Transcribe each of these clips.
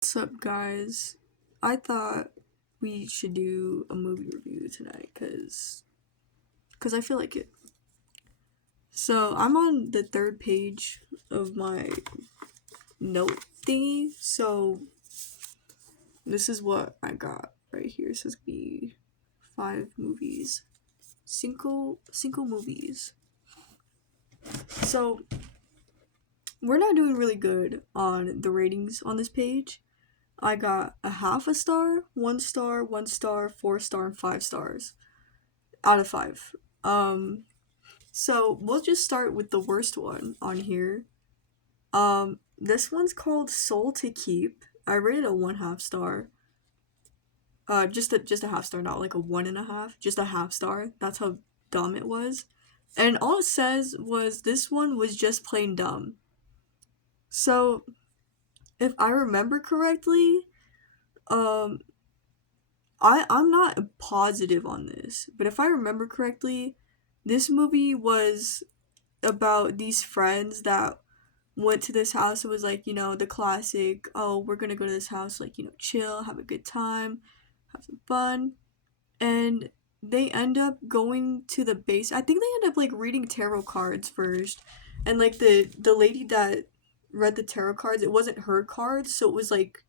What's up, guys? I thought we should do a movie review tonight because I feel like it. So I'm on the third page of my note thingy. So this is what I got right here. It says be 5 movies, cinco movies. So we're not doing really good on the ratings on this page. I got a half a star, 1 star, 1 star, 4 star, and 5 stars out of 5. Um, so we'll just start with the worst one on here. This one's called Soul to Keep. I rated a 1/2 star. Just a half star, not like a 1.5. Just a half star. That's how dumb it was. And all it says was this one was just plain dumb. So if I remember correctly, um, I'm not positive on this, but if I remember correctly, this movie was about these friends that went to this house. It was like, the classic, oh, we're gonna go to this house, like, chill, have a good time, have some fun. And they end up going to the base. I think they end up like reading tarot cards first. And like the lady that read the tarot cards, it wasn't her cards, so it was like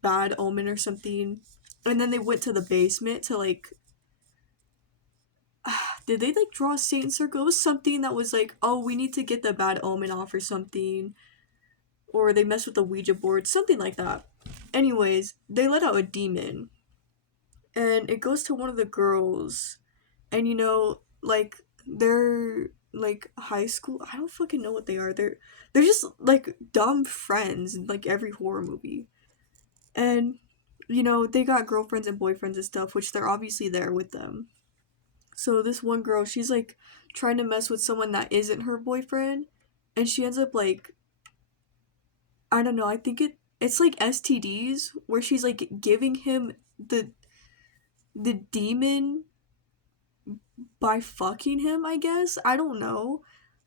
bad omen or something. And then they went to the basement to like did they like draw a Satan circle? It was something that was like, oh, we need to get the bad omen off or something. Or they mess with the Ouija board, something like that. Anyways, they let out a demon. And it goes to one of the girls. And like they're like high school. I don't fucking know what they are. They're just like dumb friends in like every horror movie. And they got girlfriends and boyfriends and stuff, which they're obviously there with them. So this one girl, she's like trying to mess with someone that isn't her boyfriend, and she ends up like I don't know, I think it's like STDs where she's like giving him the demon by fucking him, I guess. I don't know.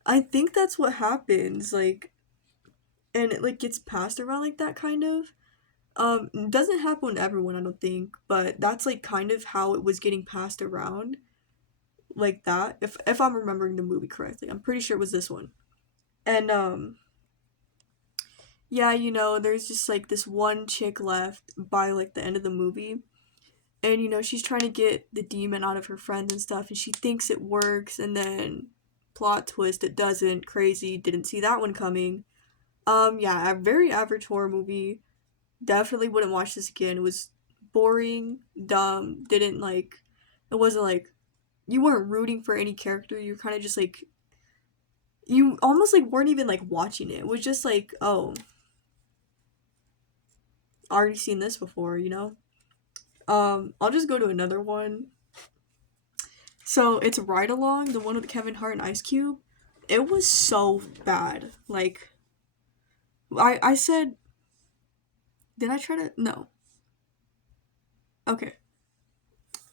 I think that's what happens, like, and it like gets passed around like that kind of. It doesn't happen to everyone, I don't think, but that's like kind of how it was getting passed around like that. If I'm remembering the movie correctly. I'm pretty sure it was this one. And yeah, there's just like this one chick left by like the end of the movie. And she's trying to get the demon out of her friends and stuff, and she thinks it works, and then plot twist, it doesn't. Crazy, didn't see that one coming. Yeah, a very average horror movie. Definitely wouldn't watch this again. It was boring, dumb, didn't like it wasn't like you weren't rooting for any character, you kind of just like you almost like weren't even like watching it. It was just like, oh, already seen this before. I'll just go to another one. So it's Ride Along, the one with Kevin Hart and Ice Cube. It was so bad. Like I said, did I try to no. Okay.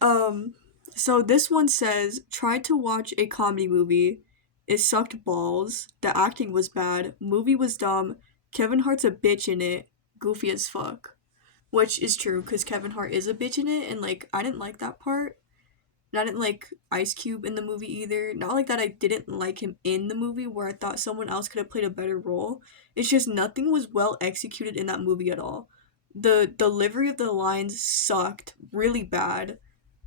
Um so this one says tried to watch a comedy movie. It sucked balls. The acting was bad. Movie was dumb. Kevin Hart's a bitch in it. Goofy as fuck. Which is true because Kevin Hart is a bitch in it, and like I didn't like that part. And I didn't like Ice Cube in the movie either. Not like that I didn't like him in the movie where I thought someone else could have played a better role. It's just nothing was well executed in that movie at all. The delivery of the lines sucked really bad.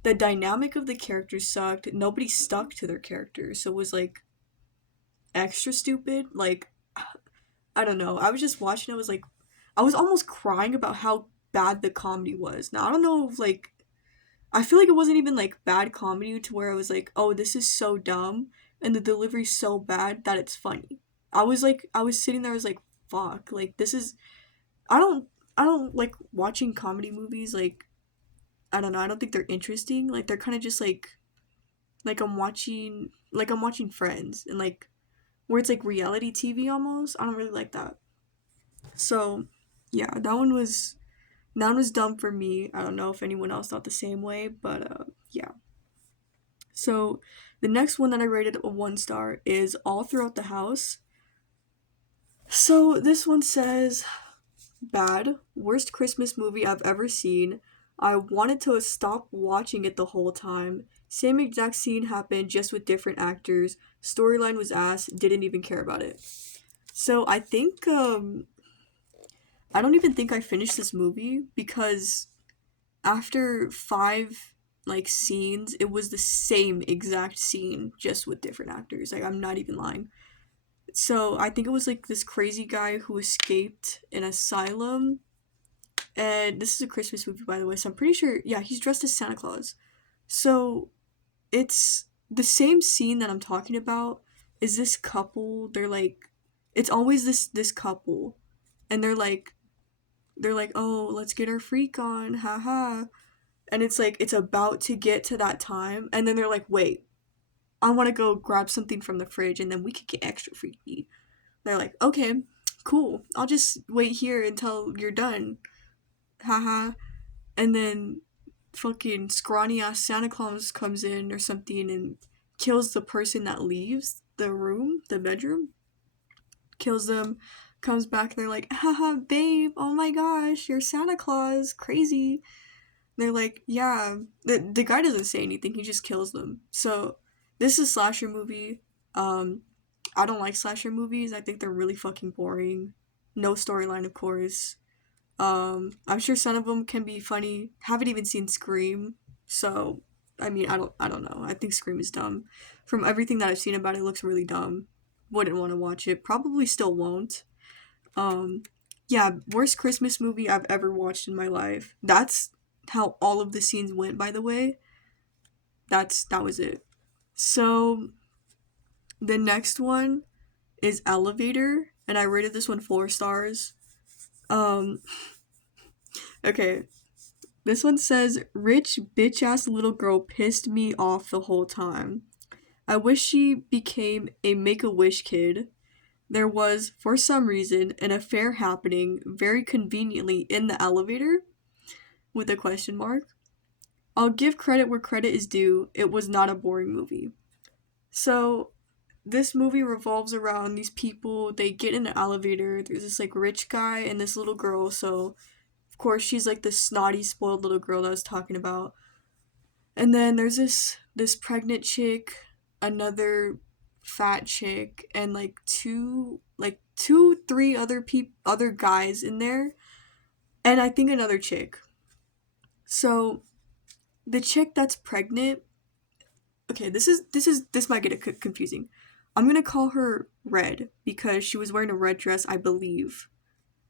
The dynamic of the characters sucked. Nobody stuck to their characters, so it was like extra stupid. Like I don't know. I was just watching it, was like I was almost crying about how bad the comedy was. Now I don't know if like I feel like it wasn't even like bad comedy to where I was like, oh, this is so dumb and the delivery's so bad that it's funny. I was sitting there, I was like, fuck, like this is I don't I don't like watching comedy movies, like I don't know, I don't think they're interesting. Like they're kinda just like I'm watching Friends and like where it's like reality TV almost. I don't really like that. So yeah, that one was dumb for me. I don't know if anyone else thought the same way, but yeah. So the next one that I rated a 1 star is All Throughout the House. So this one says bad. Worst Christmas movie I've ever seen. I wanted to stop watching it the whole time. Same exact scene happened, just with different actors. Storyline was ass, didn't even care about it. So I think, I don't even think I finished this movie because after five, like, scenes, it was the same exact scene, just with different actors. Like, I'm not even lying. So I think it was like this crazy guy who escaped an asylum. And this is a Christmas movie, by the way, so I'm pretty sure, yeah, he's dressed as Santa Claus. So it's the same scene that I'm talking about. Is this couple? They're like, it's always this couple, and they're like, oh, let's get our freak on, haha. And it's like it's about to get to that time, and then they're like, wait, I want to go grab something from the fridge, and then we could get extra freaky. They're like, okay, cool. I'll just wait here until you're done, haha. And then fucking scrawny ass Santa Claus comes in or something and kills the person that leaves the room, the bedroom, kills them, comes back, they're like, haha, babe, oh my gosh, you're Santa Claus, crazy. They're like, yeah. The guy doesn't say anything, he just kills them. So, this is a slasher movie. Um, I don't like slasher movies, I think they're really fucking boring. No storyline, of course. I'm sure some of them can be funny. Haven't even seen Scream, so I mean, I don't know. I think Scream is dumb. From everything that I've seen about it, it looks really dumb. Wouldn't want to watch it. Probably still won't. Um, yeah, worst Christmas movie I've ever watched in my life. That's how all of the scenes went. By the way, that was it. So the next one is Elevator, and I rated this one 4 stars. Um, okay, this one says, rich bitch ass little girl pissed me off the whole time. I wish she became a make a wish kid. There was, for some reason, an affair happening very conveniently in the elevator, with a question mark. I'll give credit where credit is due, it was not a boring movie. So, this movie revolves around these people, they get in an elevator, there's this like rich guy and this little girl, so of course she's like the snotty, spoiled little girl that I was talking about. And then there's this pregnant chick, another fat chick, and like two, three other guys in there, and I think another chick. So the chick that's pregnant, okay, this might get confusing. I'm gonna call her Red because she was wearing a red dress, I believe.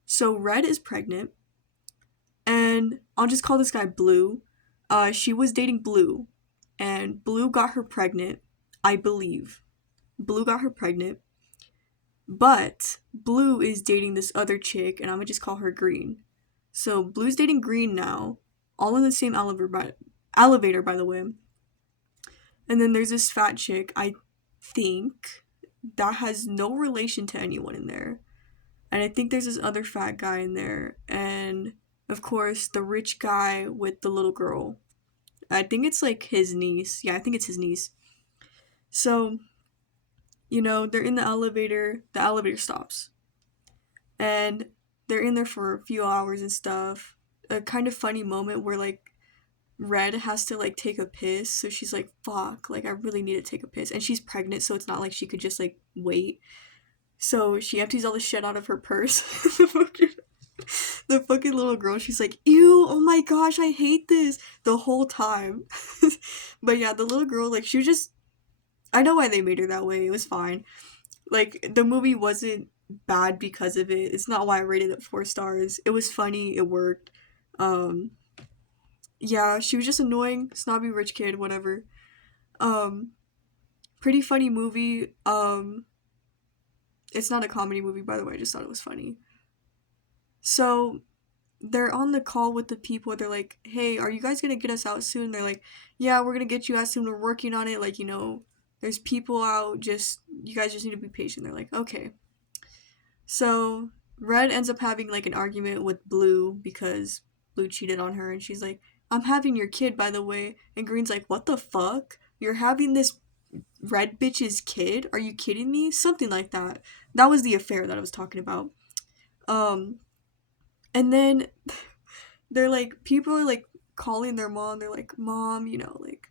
So Red is pregnant, and I'll just call this guy Blue. She was dating Blue, and Blue got her pregnant, I believe. Blue got her pregnant, but Blue is dating this other chick, and I'm gonna just call her Green. So Blue's dating Green now, all in the same elevator, by the way. And then there's this fat chick, I think, that has no relation to anyone in there. And I think there's this other fat guy in there, and of course the rich guy with the little girl. I think it's like his niece. Yeah, I think it's his niece. So, they're in the elevator stops. And they're in there for a few hours and stuff. A kind of funny moment where like Red has to like take a piss, so she's like, fuck, like I really need to take a piss. And she's pregnant, so it's not like she could just like wait. So she empties all the shit out of her purse. The fucking little girl, she's like, ew, oh my gosh, I hate this the whole time. But yeah, the little girl, like, she was just, I know why they made her that way. It was fine. Like, the movie wasn't bad because of it. It's not why I rated it 4 stars. It was funny, it worked. Um, yeah, she was just annoying, snobby rich kid, whatever. Um, Pretty funny movie. It's not a comedy movie, by the way, I just thought it was funny. So, they're on the call with the people. They're like, hey, are you guys gonna get us out soon? They're like, yeah, we're gonna get you out soon. We're working on it. Like, there's people out. You guys just need to be patient. They're like, okay. So, Red ends up having like an argument with Blue because Blue cheated on her. And she's like, I'm having your kid, by the way. And Green's like, what the fuck? You're having this red bitch's kid? Are you kidding me? Something like that. That was the affair that I was talking about. Um, And then they're like, people are like calling their mom. They're like, Mom, you know, like,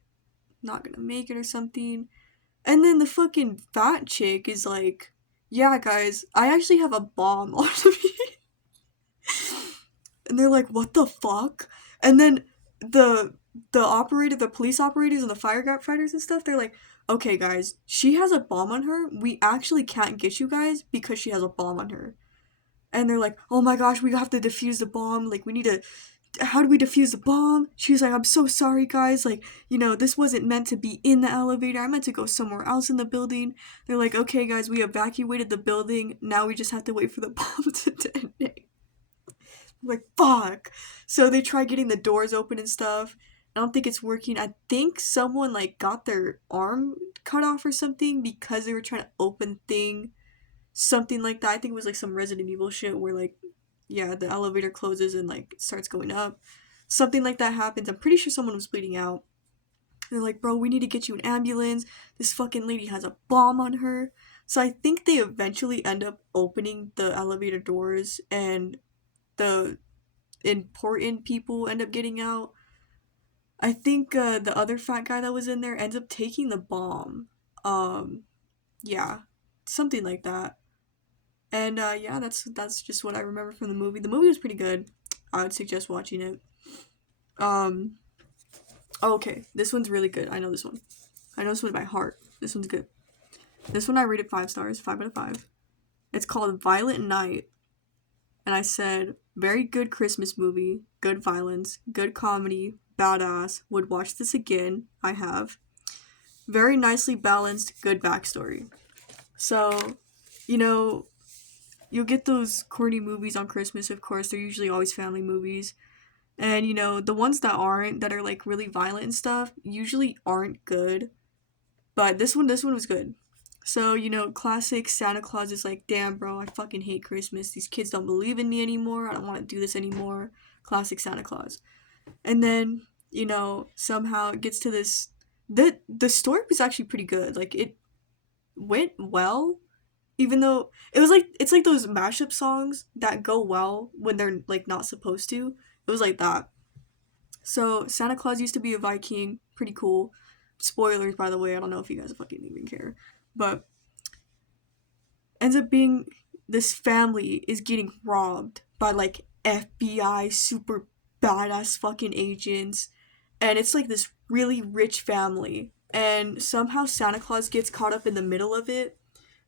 not gonna make it or something. And then the fucking fat chick is like, yeah, guys, I actually have a bomb on me. And they're like, what the fuck? And then the the police operators and the firefighters and stuff, they're like, okay, guys, she has a bomb on her. We actually can't get you guys because she has a bomb on her. And they're like, oh my gosh, we have to defuse the bomb. Like, we need to. How do we defuse the bomb? She was like, I'm so sorry, guys. Like, you know, this wasn't meant to be in the elevator. I meant to go somewhere else in the building. They're like, okay, guys, we evacuated the building. Now we just have to wait for the bomb to detonate. I'm like, fuck. So they try getting the doors open and stuff. I don't think it's working. I think someone, like, got their arm cut off or something because they were trying to open thing. Something like that. I think it was, like, some Resident Evil shit where, like, yeah, the elevator closes and like starts going up. Something like that happens. I'm pretty sure someone was bleeding out. They're like, bro, we need to get you an ambulance. This fucking lady has a bomb on her. So I think they eventually end up opening the elevator doors and the important people end up getting out. I think the other fat guy that was in there ends up taking the bomb. Um, yeah, something like that. And yeah, that's just what I remember from the movie. The movie was pretty good. I would suggest watching it. Um, oh, okay, this one's really good. I know this one. I know this one by heart. This one's good. This one I rated 5 stars, 5 out of 5. It's called Violent Night, and I said very good Christmas movie, good violence, good comedy, badass. Would watch this again. I have. Very nicely balanced, good backstory. So, you know, you'll get those corny movies on Christmas, of course. They're usually always family movies. And, you know, the ones that aren't, that are like really violent and stuff, usually aren't good. But this one was good. So, you know, classic Santa Claus is like, damn, bro, I fucking hate Christmas. These kids don't believe in me anymore. I don't want to do this anymore. Classic Santa Claus. And then, you know, somehow it gets to this. The story was actually pretty good. Like, it went well, even though it was like it's like those mashup songs that go well when they're like not supposed to. It was like that. So Santa Claus used to be a Viking, pretty cool. Spoilers, by the way. I don't know if you guys fucking even care, but ends up being this family is getting robbed by like FBI super badass fucking agents, and it's like this really rich family, and somehow Santa Claus gets caught up in the middle of it.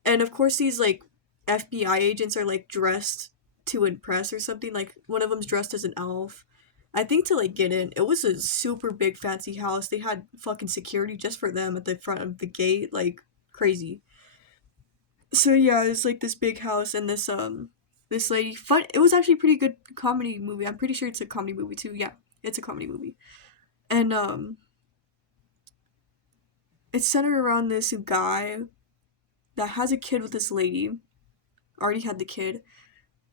And of course, these like FBI agents are like dressed to impress or something. Like one of them's dressed as an elf. I think to like get in, it was a super big fancy house. They had fucking security just for them at the front of the gate, like crazy. So yeah, it's like this big house and this lady. Fun. It was actually a pretty good comedy movie. I'm pretty sure it's a comedy movie too. Yeah, it's a comedy movie, and it's centered around this guy that has a kid with this lady. Already had the kid.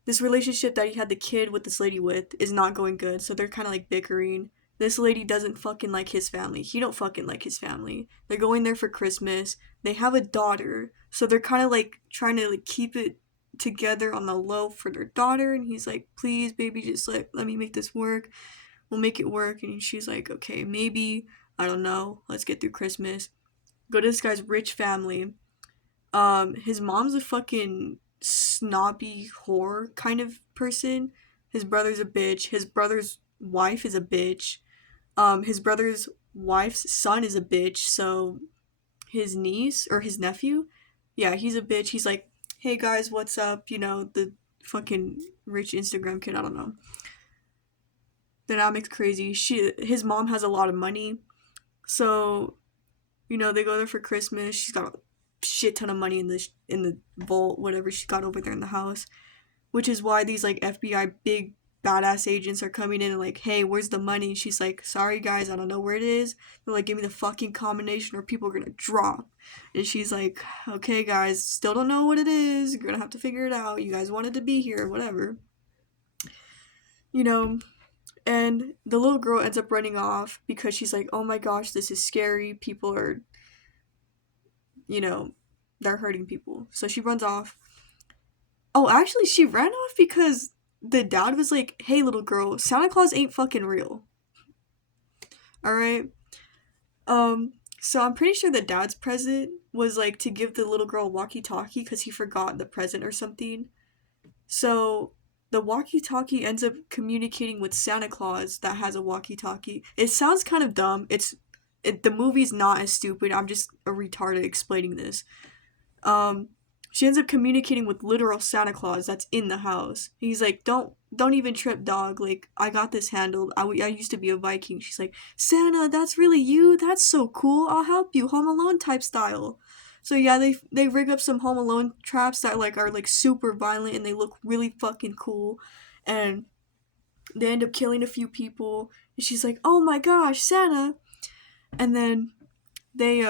This relationship that he had the kid with this lady with is not going good, so they're kind of like bickering. This lady doesn't fucking like his family. He don't fucking like his family. They're going there for Christmas. They have a daughter, so they're kind of like trying to like keep it together on the low for their daughter. And he's like, "Please, baby, just let me make this work. We'll make it work." And she's like, "Okay, maybe. I don't know. Let's get through Christmas." Go to this guy's rich family. His mom's a fucking snobby whore kind of person. His brother's a bitch. His brother's wife is a bitch. His brother's wife's son is a bitch. So his niece or his nephew, yeah, he's a bitch. He's like, "Hey guys, what's up?" You know, the fucking rich Instagram kid. I don't know. Dynamic's crazy. His mom has a lot of money, so you know they go there for Christmas. She's got a shit ton of money in the vault, whatever she got over there in the house, which is why these like FBI big badass agents are coming in and like, "Hey, where's the money?" And she's like, "Sorry guys, I don't know where it is." They're like, "Give me the fucking combination or people are gonna drop." And she's like, "Okay guys, still don't know what it is. You're gonna have to figure it out. You guys wanted to be here, whatever." You know, and the little girl ends up running off because she's like, "Oh my gosh, this is scary. People are, you know, they're hurting people." So she runs off. Oh, actually, she ran off because the dad was like, hey, little girl, Santa Claus ain't fucking real. Alright? So I'm pretty sure the dad's present was like to give the little girl a walkie-talkie because he forgot the present or something. So the walkie-talkie ends up communicating with Santa Claus that has a walkie-talkie. It sounds kind of dumb. The movie's not as stupid. I'm just a retarded explaining this. Um, she ends up communicating with literal Santa Claus that's in the house. He's like, don't even trip, dog. Like, I got this handled. I used to be a Viking. She's like, Santa, that's really you. That's so cool. I'll help you, Home Alone type style. So yeah, they rig up some Home Alone traps that like are like super violent and they look really fucking cool, and they end up killing a few people. And she's like, oh my gosh, Santa. And then they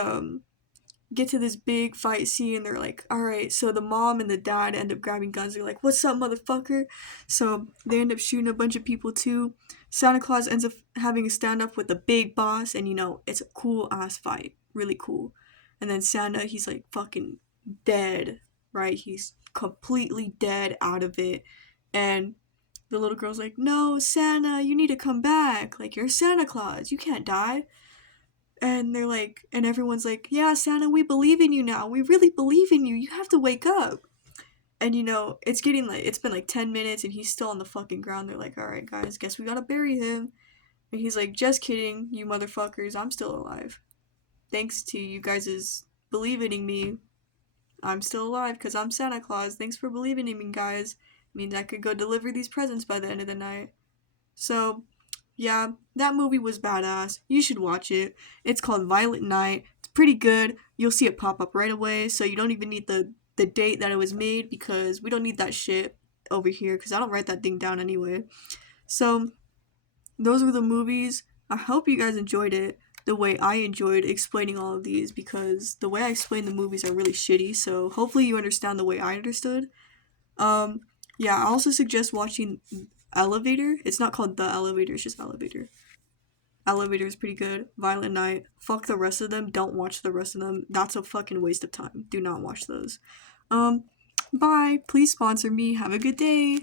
get to this big fight scene and they're like, all right, so the mom and the dad end up grabbing guns. They're like, what's up, motherfucker? So they end up shooting a bunch of people too. Santa Claus ends up having a stand up with the big boss, and it's a cool ass fight, really cool. And then Santa, he's like fucking dead, right? He's completely dead out of it. And the little girl's like, no, Santa, you need to come back. Like, you're Santa Claus, you can't die. And they're like, and everyone's like, yeah, Santa, we believe in you now. We really believe in you. You have to wake up. And it's been like 10 minutes and he's still on the fucking ground. They're like, all right, guys, guess we gotta bury him. And he's like, just kidding, you motherfuckers. I'm still alive. Thanks to you guys' believing in me, I'm still alive because I'm Santa Claus. Thanks for believing in me, guys. Means I could go deliver these presents by the end of the night. So, yeah, that movie was badass. You should watch it. It's called Violent Night. It's pretty good. You'll see it pop up right away, so you don't even need the date that it was made because we don't need that shit over here because I don't write that thing down anyway. So, those were the movies. I hope you guys enjoyed it the way I enjoyed explaining all of these because the way I explain the movies are really shitty, so hopefully you understand the way I understood. Yeah, I also suggest watching Elevator. It's not called The Elevator, it's just Elevator. Elevator is pretty good. Violent Night. Fuck the rest of them. Don't watch the rest of them. That's a fucking waste of time. Do not watch those. Um, bye. Please sponsor me. Have a good day.